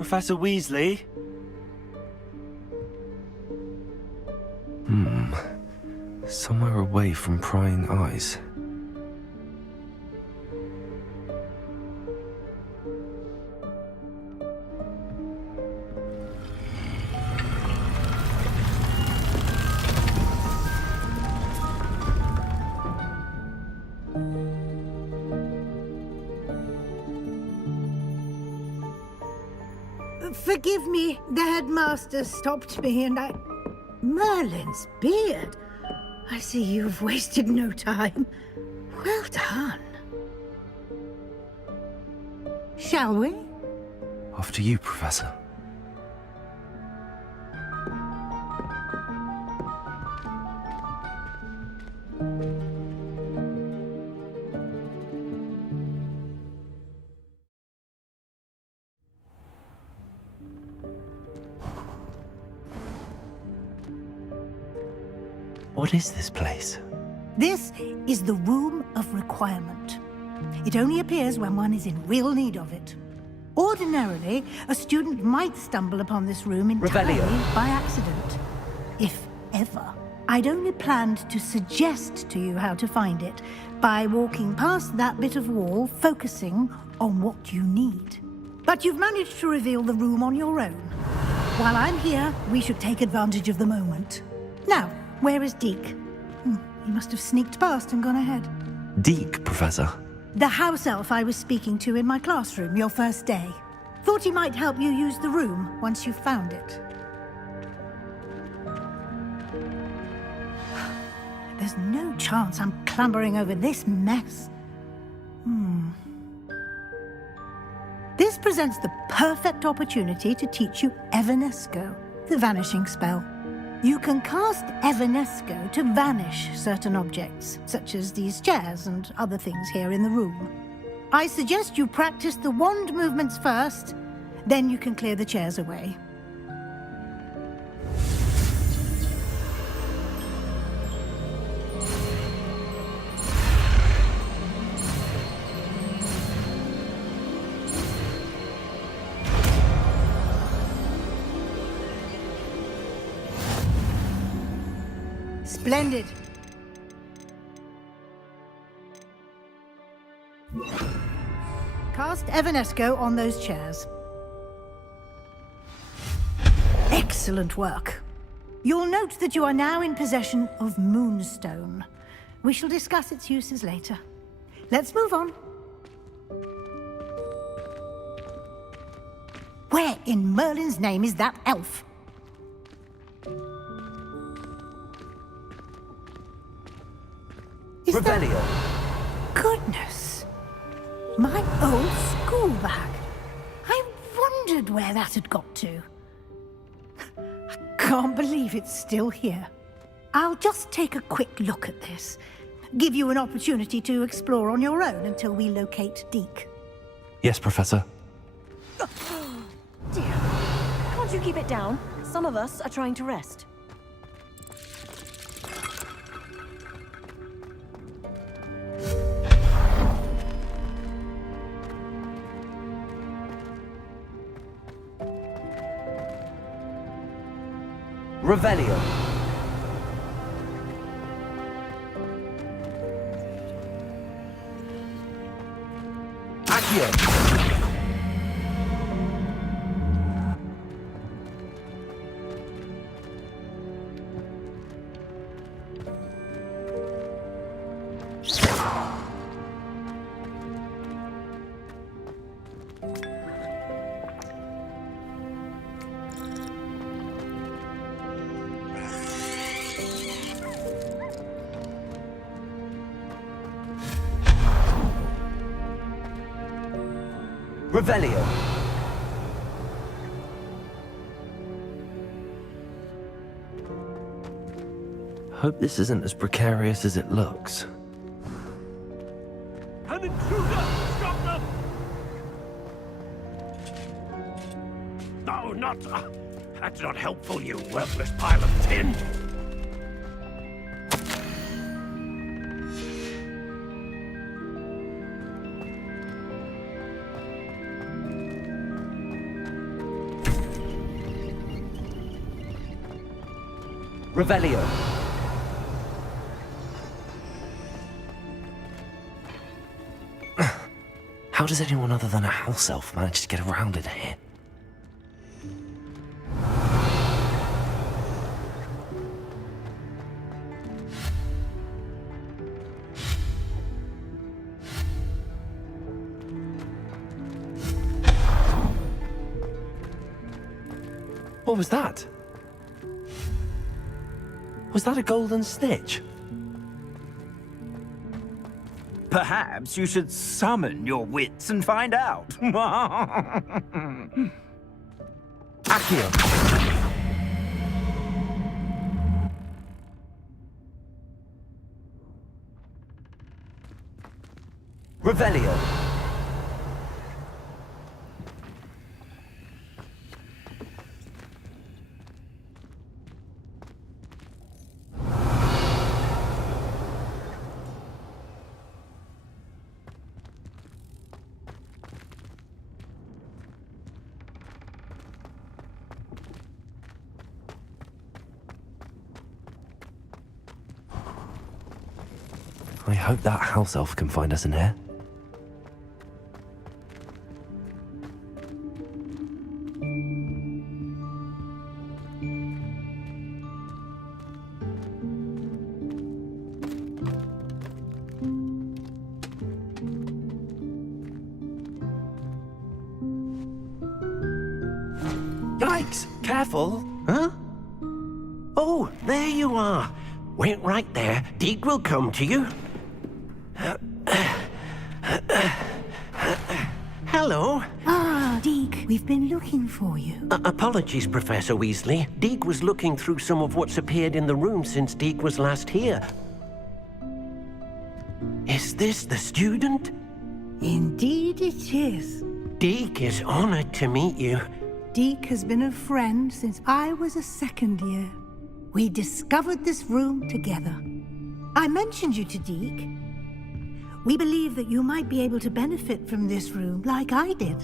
Professor Weasley? Somewhere away from prying eyes. Forgive me, the headmaster stopped me and I... Merlin's beard! I see you've wasted no time. Well done. Shall we? After you, Professor. What is this place? This is the Room of Requirement. It only appears when one is in real need of it. Ordinarily, a student might stumble upon this room entirely by accident. If ever. I'd only planned to suggest to you how to find it by walking past that bit of wall, focusing on what you need. But you've managed to reveal the room on your own. While I'm here, we should take advantage of the moment. Now, where is Deke? He must have sneaked past and gone ahead. Deke, Professor. The house elf I was speaking to in my classroom your first day. Thought he might help you use the room once you've found it. There's no chance I'm clambering over this mess. This presents the perfect opportunity to teach you Evanesco, the vanishing spell. You can cast Evanesco to vanish certain objects, such as these chairs and other things here in the room. I suggest you practice the wand movements first, then you can clear the chairs away. Splendid. Cast Evanesco on those chairs. Excellent work. You'll note that you are now in possession of Moonstone. We shall discuss its uses later. Let's move on. Where in Merlin's name is that elf? Revelio. Goodness. My old school bag. I wondered where that had got to. I can't believe it's still here. I'll just take a quick look at this. Give you an opportunity to explore on your own until we locate Deke. Yes, Professor. Dear, can't you keep it down? Some of us are trying to rest. Revelio. Accio. Revelio. Hope this isn't as precarious as it looks. An intruder! Stop them! No, not... that's not helpful, you worthless pile of tin! Revelio. How does anyone other than a house elf manage to get around in here? What was that? Was that a golden snitch? Perhaps you should summon your wits and find out. Accio! Revelio. I hope that house elf can find us in here. Yikes! Careful! Huh? Oh, there you are. Wait right there. Deke will come to you. Hello. Ah, Deke, we've been looking for you. Apologies, Professor Weasley. Deke was looking through some of what's appeared in the room since Deke was last here. Is this the student? Indeed it is. Deke is honored to meet you. Deke has been a friend since I was a second year. We discovered this room together. I mentioned you to Deke. We believe that you might be able to benefit from this room like I did.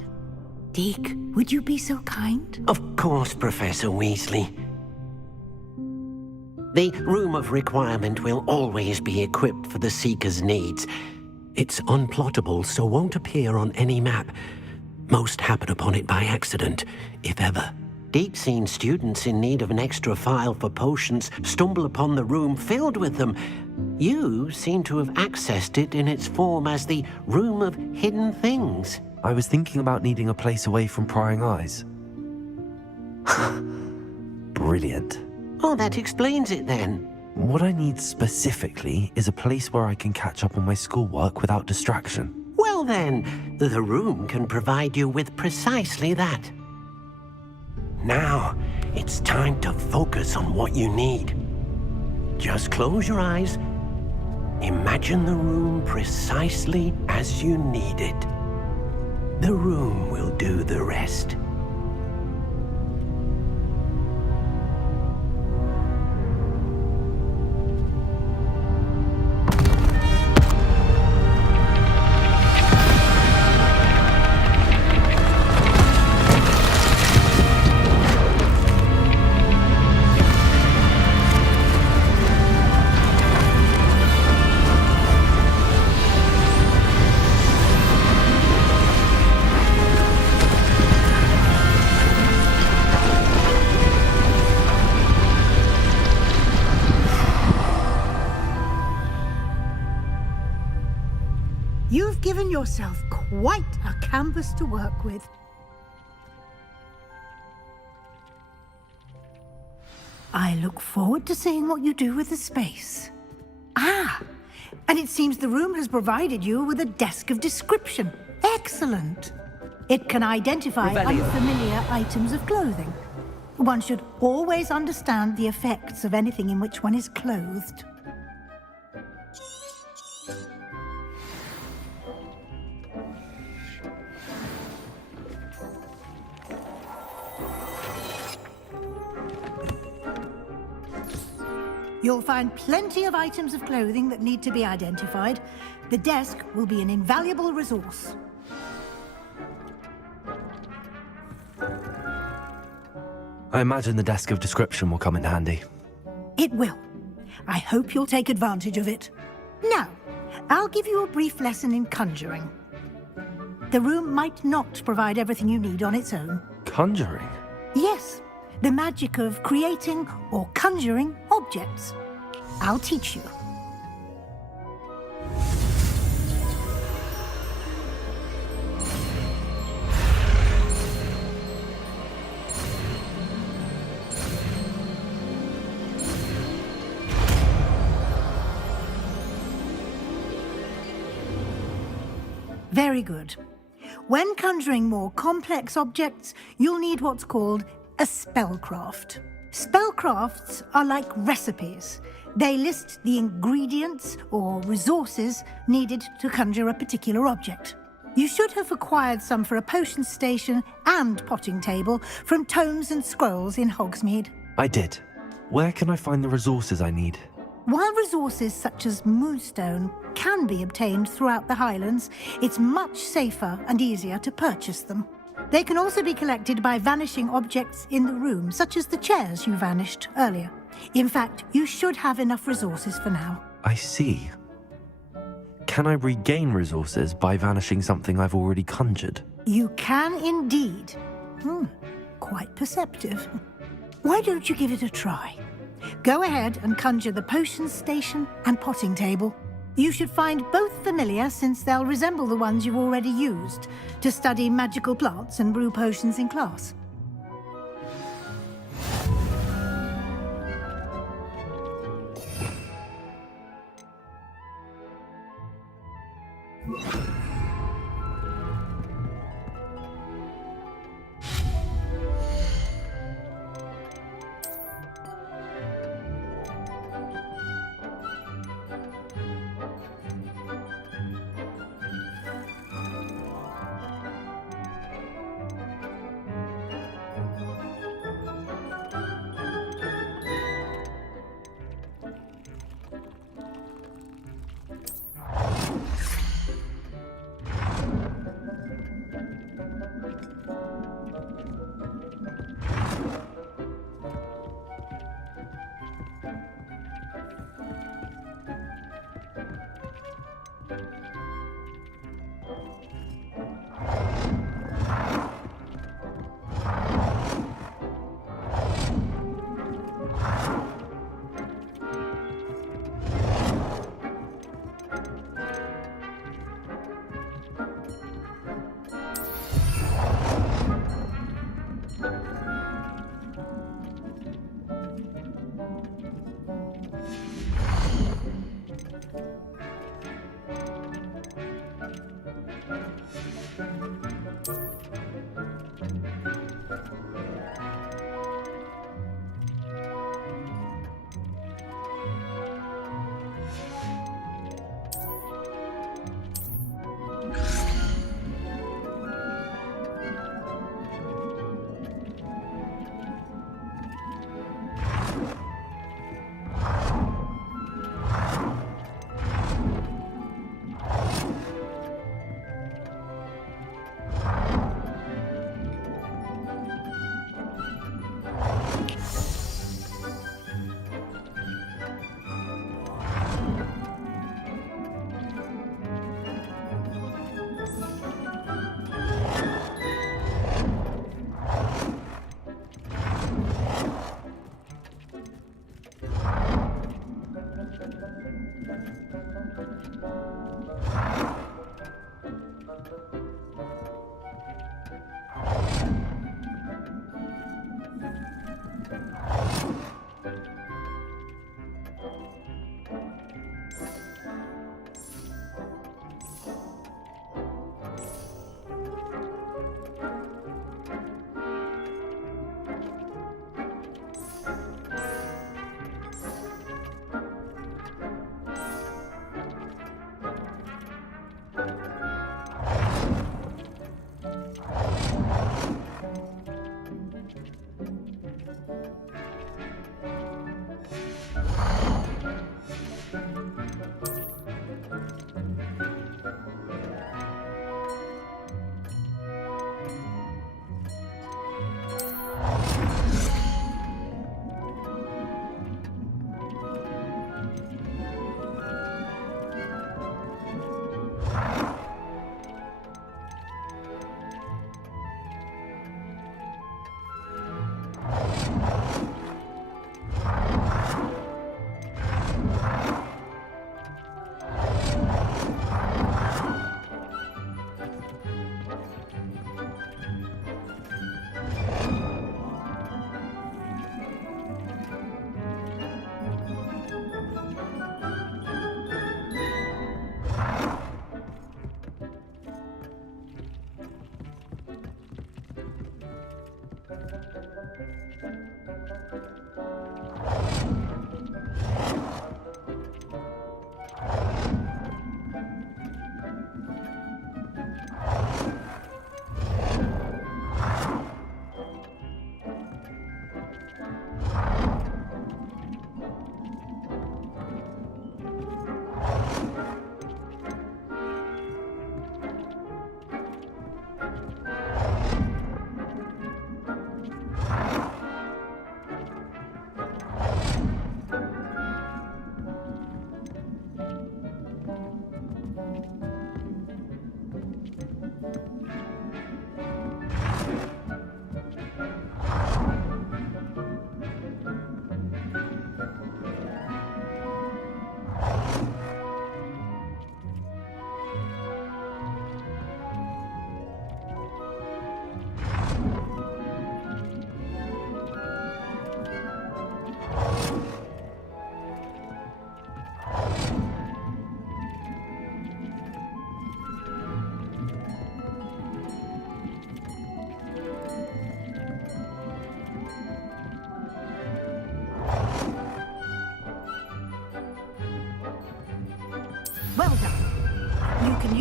Deke, would you be so kind? Of course, Professor Weasley. The Room of Requirement will always be equipped for the Seeker's needs. It's unplottable, so won't appear on any map. Most happen upon it by accident, if ever. Deke's seen students in need of an extra file for potions stumble upon the room filled with them. You seem to have accessed it in its form as the Room of Hidden Things. I was thinking about needing a place away from prying eyes. Brilliant. Oh, that explains it then. What I need specifically is a place where I can catch up on my schoolwork without distraction. Well then, the room can provide you with precisely that. Now, it's time to focus on what you need. Just close your eyes. Imagine the room precisely as you need it. The room will do the rest. You've given yourself quite a canvas to work with. I look forward to seeing what you do with the space. Ah, and it seems the room has provided you with a desk of description. Excellent. It can identify Revelio. unfamiliar items of clothing. One should always understand the effects of anything in which one is clothed. You'll find plenty of items of clothing that need to be identified. The desk will be an invaluable resource. I imagine the desk of description will come in handy. It will. I hope you'll take advantage of it. Now, I'll give you a brief lesson in conjuring. The room might not provide everything you need on its own. Conjuring? Yes, the magic of creating or conjuring objects. I'll teach you. Very good. When conjuring more complex objects, you'll need what's called a spellcraft. Spellcrafts are like recipes. They list the ingredients or resources needed to conjure a particular object. You should have acquired some for a potion station and potting table from tomes and scrolls in Hogsmeade. I did. Where can I find the resources I need? While resources such as moonstone can be obtained throughout the Highlands, it's much safer and easier to purchase them. They can also be collected by vanishing objects in the room, such as the chairs you vanished earlier. In fact, you should have enough resources for now. I see. Can I regain resources by vanishing something I've already conjured? You can indeed. Quite perceptive. Why don't you give it a try? Go ahead and conjure the potion station and potting table. You should find both familiar, since they'll resemble the ones you've already used to study magical plants and brew potions in class.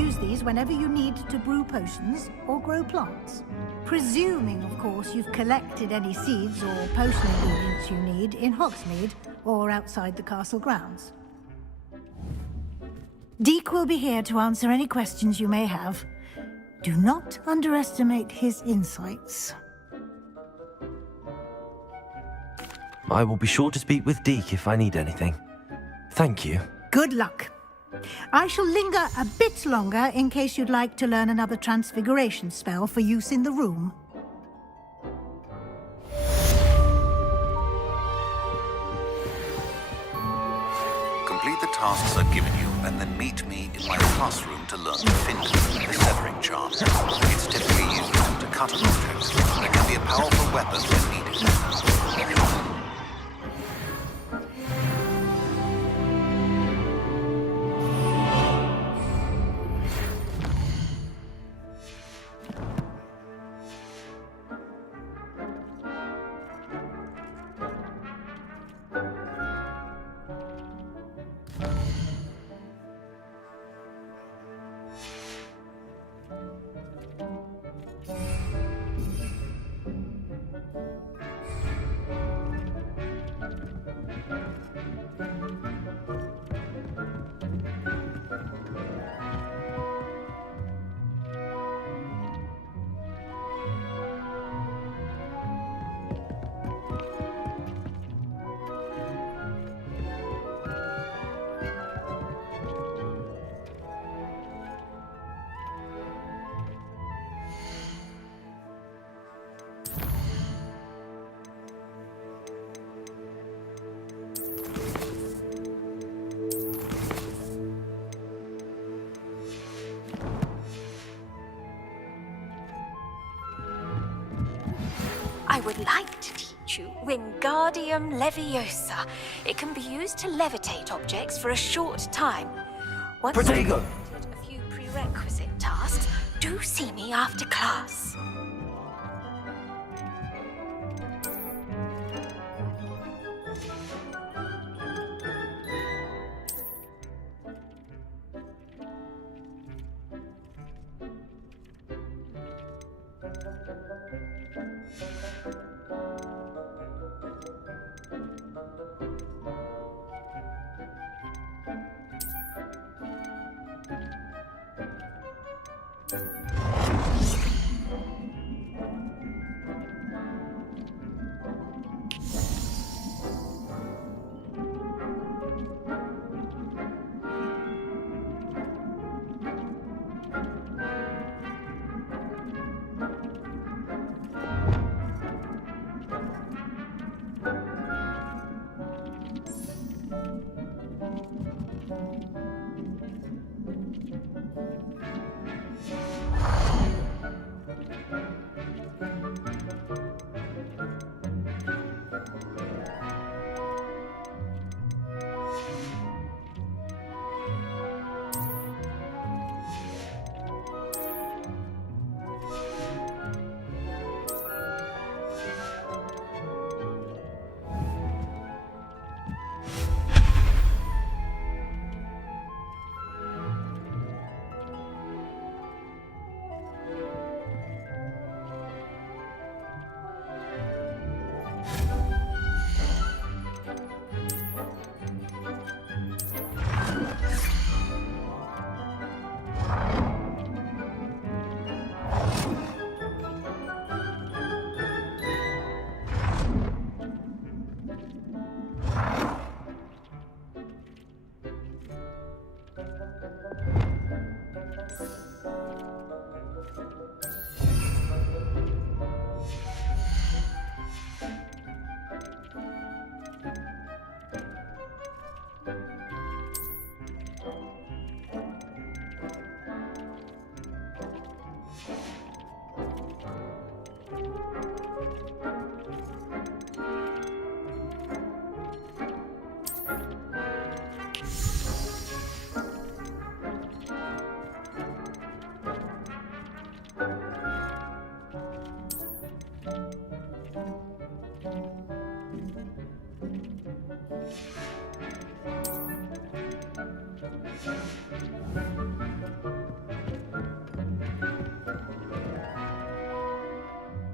use these whenever you need to brew potions or grow plants. Presuming, of course, you've collected any seeds or potion ingredients you need in Hogsmeade or outside the castle grounds. Deke will be here to answer any questions you may have. Do not underestimate his insights. I will be sure to speak with Deke if I need anything. Thank you. Good luck. I shall linger a bit longer in case you'd like to learn another transfiguration spell for use in the room. Complete the tasks I've given you, and then meet me in my classroom to learn the Find, the severing charm. It's typically used to cut an object, and it can be a powerful weapon when needed. I would like to teach you Wingardium Leviosa. It can be used to levitate objects for a short time. Once you've Protego! completed a few prerequisite tasks, do see me after class.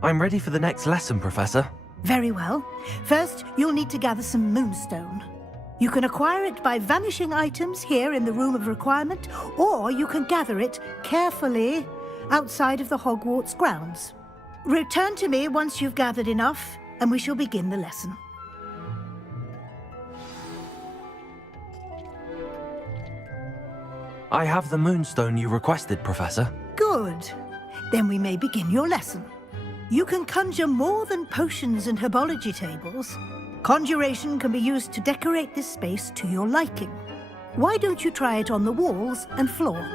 I'm ready for the next lesson, Professor. Very well. First, you'll need to gather some moonstone. You can acquire it by vanishing items here in the Room of Requirement, or you can gather it carefully outside of the Hogwarts grounds. Return to me once you've gathered enough, and we shall begin the lesson. I have the moonstone you requested, Professor. Good. Then we may begin your lesson. You can conjure more than potions and herbology tables. Conjuration can be used to decorate this space to your liking. Why don't you try it on the walls and floor?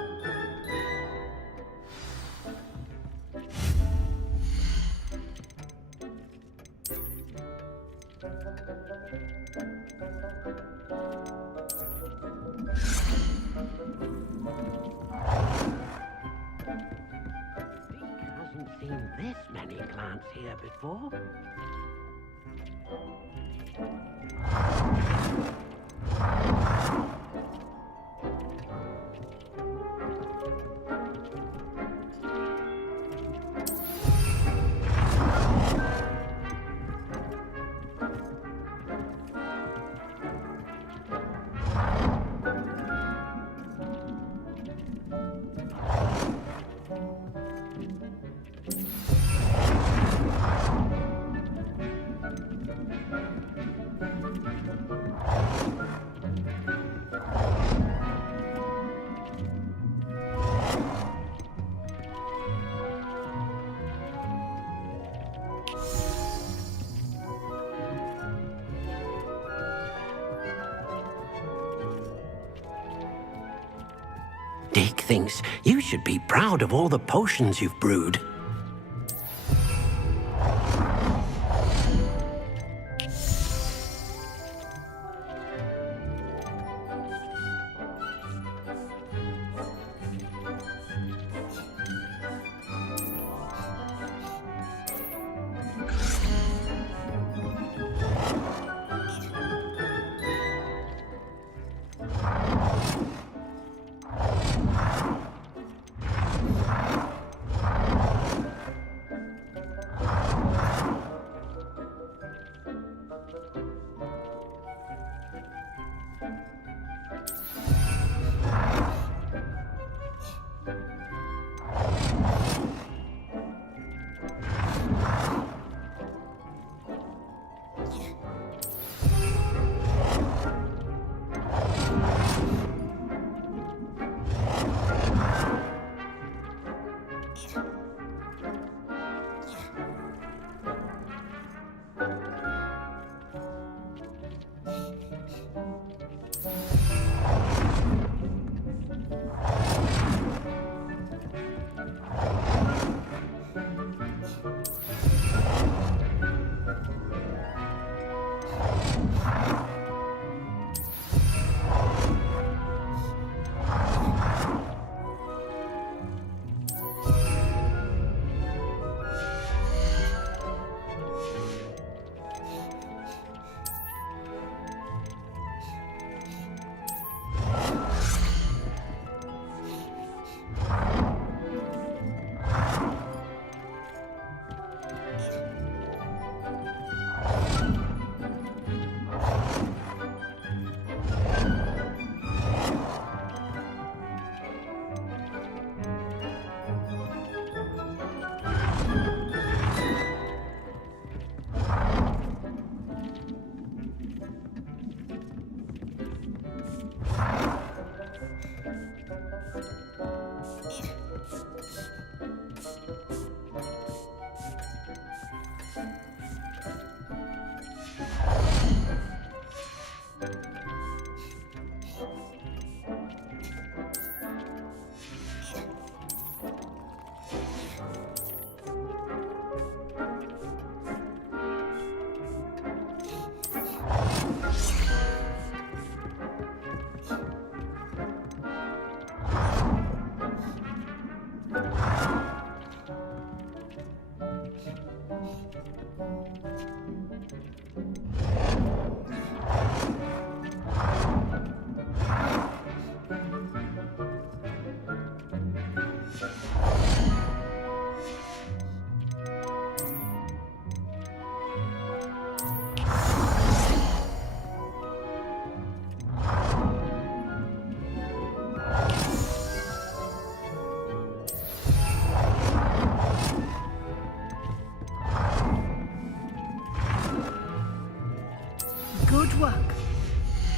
Hasn't seen this many plants here before. Dick thinks you should be proud of all the potions you've brewed.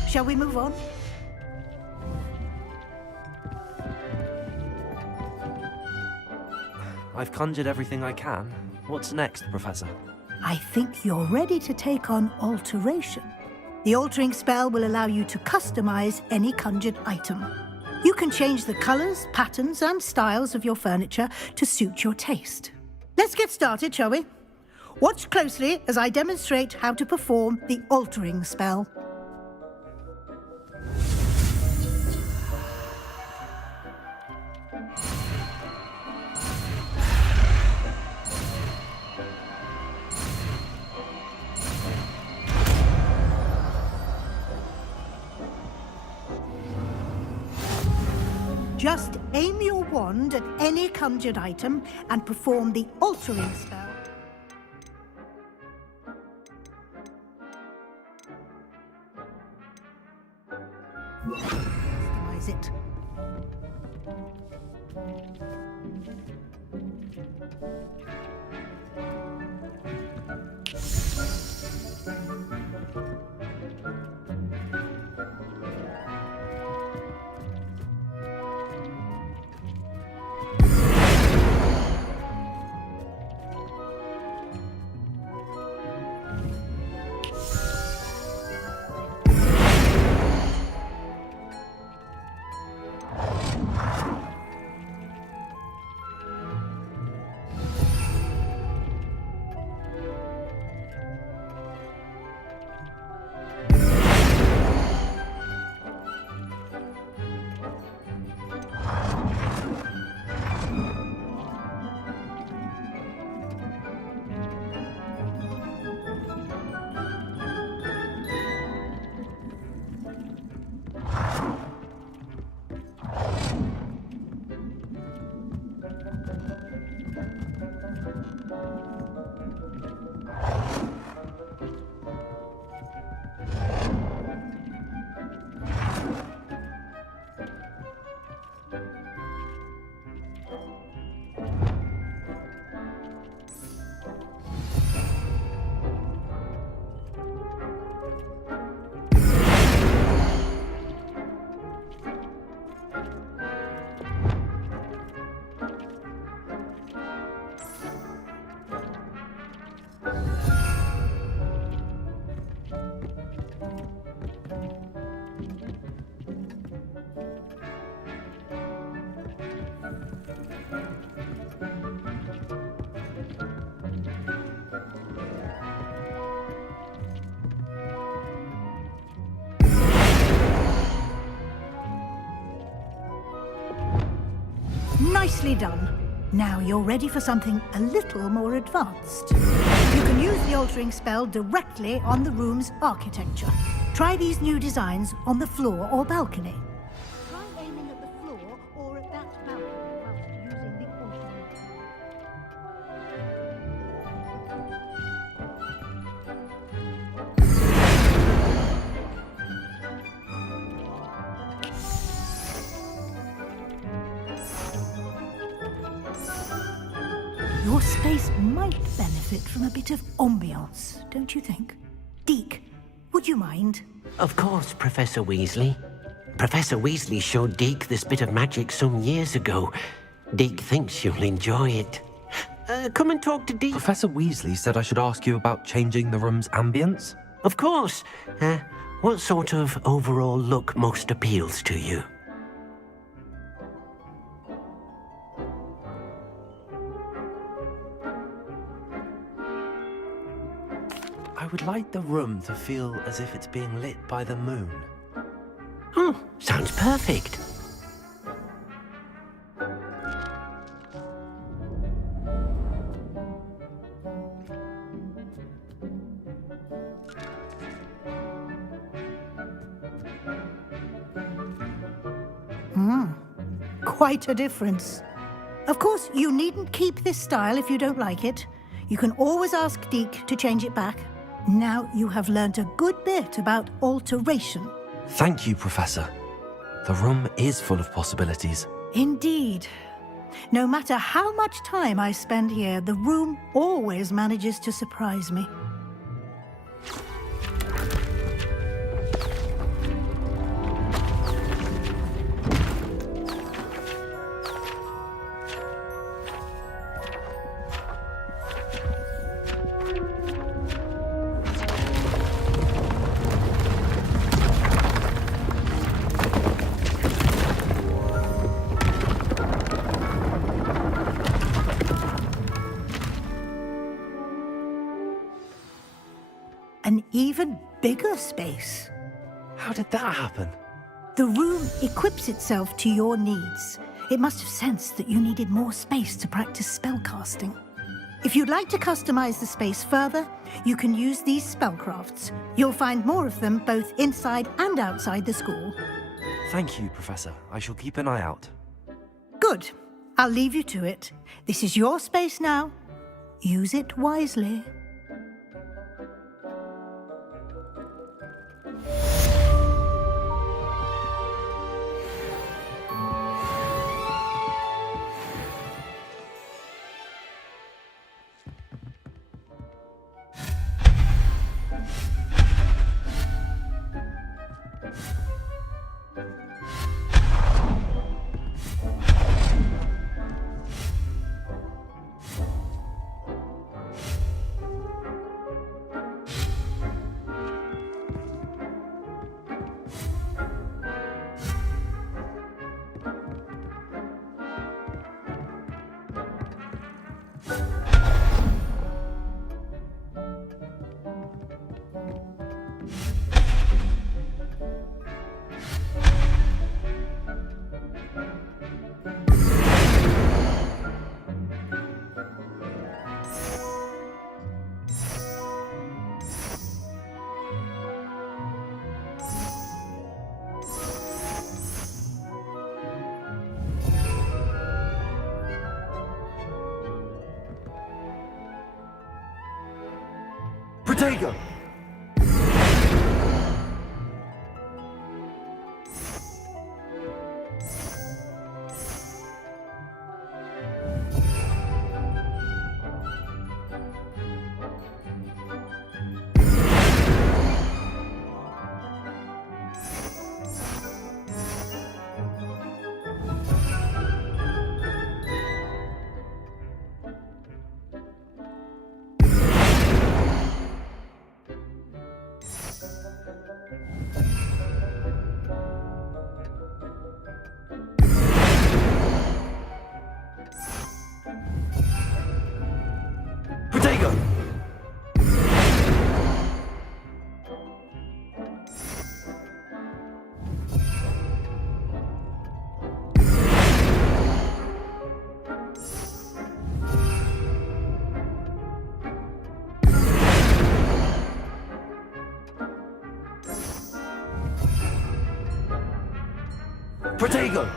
Shall we move on? I've conjured everything I can. What's next, Professor? I think you're ready to take on alteration. The altering spell will allow you to customize any conjured item. You can change the colors, patterns, and styles of your furniture to suit your taste. Let's get started, shall we? Watch closely as I demonstrate how to perform the altering spell. Just aim your wand at any conjured item and perform the altering spell. Customize it. Nicely done. Now you're ready for something a little more advanced. You can use the altering spell directly on the room's architecture. Try these new designs on the floor or balcony. Try aiming at the floor or at that balcony whilst using the altering spell. Your space might benefit from a bit of ambiance, don't you think? Deke, would you mind? Of course, Professor Weasley. Professor Weasley showed Deke this bit of magic some years ago. Deke thinks you'll enjoy it. Come and talk to Deke. Professor Weasley said I should ask you about changing the room's ambience. Of course. What sort of overall look most appeals to you? I would like the room to feel as if it's being lit by the moon. Oh, sounds perfect. Quite a difference. Of course, you needn't keep this style if you don't like it. You can always ask Deke to change it back. Now you have learnt a good bit about alteration. Thank you, Professor. The room is full of possibilities. Indeed. No matter how much time I spend here, the room always manages to surprise me. an even bigger space. How did that happen? The room equips itself to your needs. It must have sensed that you needed more space to practice spellcasting. If you'd like to customize the space further, you can use these spellcrafts. You'll find more of them both inside and outside the school. Thank you, Professor. I shall keep an eye out. Good. I'll leave you to it. This is your space now. Use it wisely. Protego! Protego! Protego!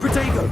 Protego!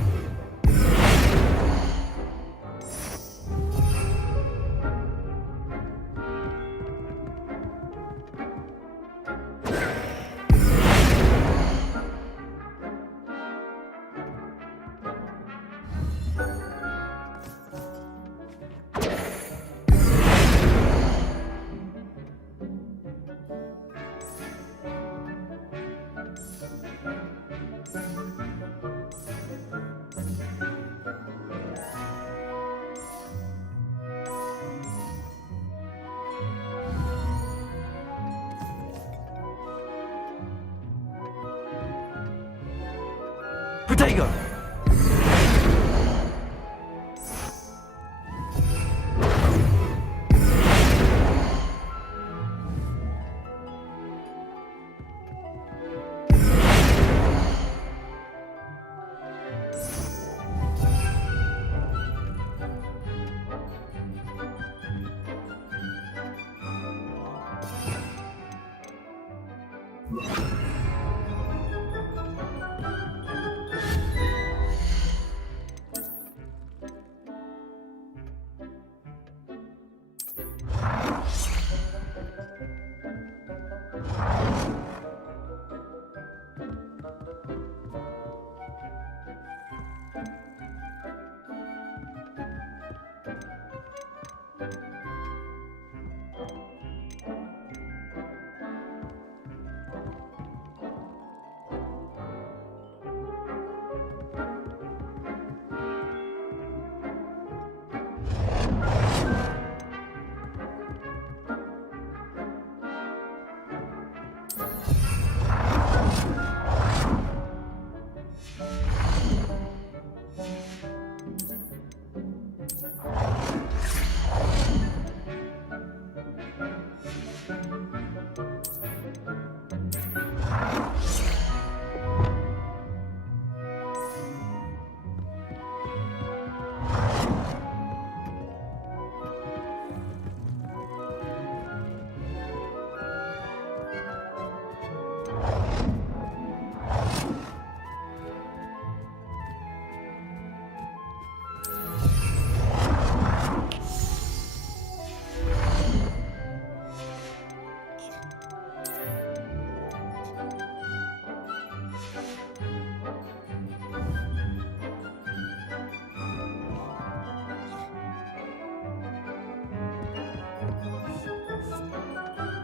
Protego!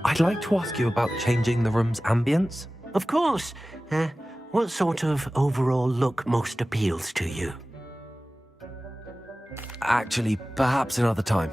I'd like to ask you about changing the room's ambience. Of course. What sort of overall look most appeals to you? Actually, perhaps another time.